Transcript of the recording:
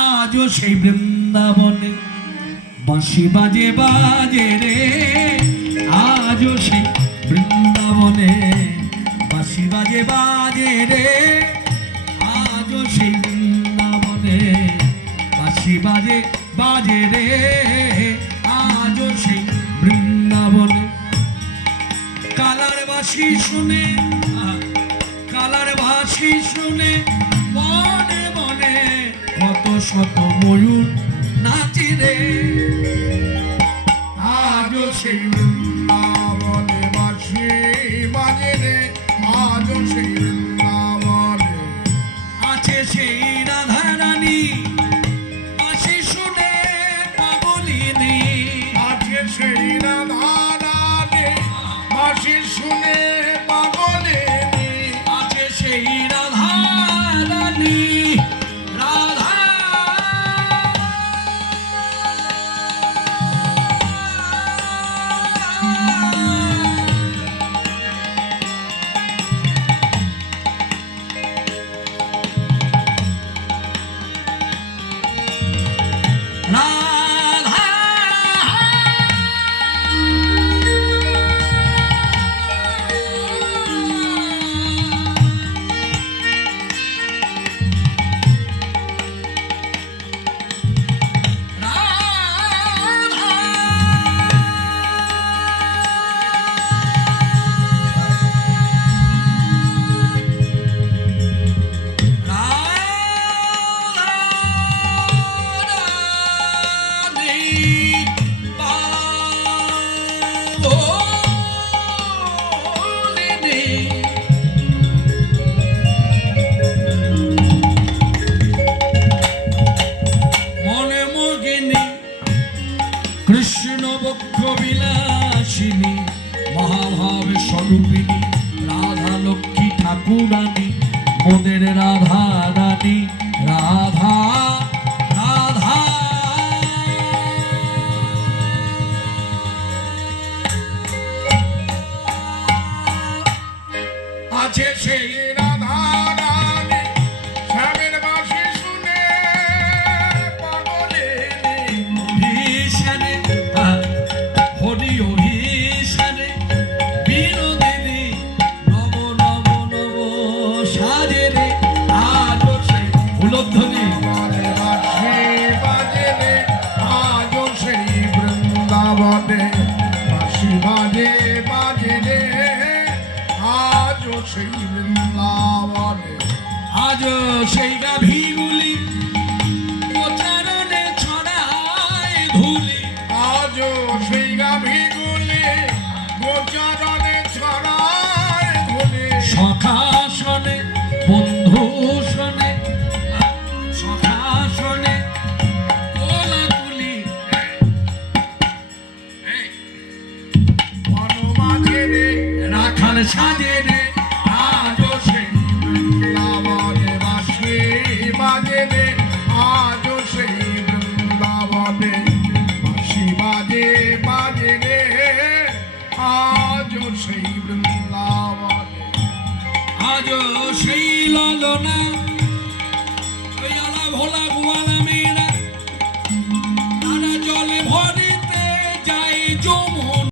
আজও সেই বৃন্দাবনে বাঁশি বাজে বাজে রে, আজও সেই বৃন্দাবনে বাঁশি বাজে বাজে রে, আজও সেই বৃন্দাবনে বাঁশি বাজে বাজে রে, আজও সেই বৃন্দাবনে। কালার বাঁশি শুনে, কালার বাঁশি শুনে মনে মনে কত শত ময়ূর নাচে রে, আজও সেই বৃন্দাবনে বাঁশি বাজে রে, আজও সেই বৃন্দাবনে আছে সেই রাধা রানী বাঁশি শুনে পাগলিনী, আছে সেই রাধা রানী বাঁশি শুনে পাগলিনী, আছে সেই রাধা রানী রাধা কৃষ্ণ বক্ষ বিলাসিনী মহাভাব স্বরূপিণী রাধা লক্ষ্মী ঠাকুরানী মোদের রাধা রানী রাধা রাধা আছে সেই রাধা রানী শ্যামের বাঁশি শুনে পাগলিনী, ঈশানে হরি ঈশানে বিনোদিনী নব নব নব সাজে রে, আজও সেই উলধ্বনি বনে বাঁশি বাজে রে, আজও সেই বৃন্দাবনে বাঁশি বাজে বাজে রে, আজও সেই বৃন্দাবনে আজও সেই গাভীগুলি প্রচারণে ছড়ায় ধুলি, আজও সেই গাভীগুলি গোচরণে ছড়ায় ধুলি, সখাসনে বন্ধু শনে সখাসনে কোলাকুলি বনমাঝে রে রাখাল সাজে রে, আজও সেই বৃন্দাবনে বাঁশি বাজে রে, আজও সেই বৃন্দাবনে বাঁশি বাজে বাজে রে, আজও সেই বৃন্দাবনে আজও সেই ললনা ওই আলা ভোলা গোয়ালা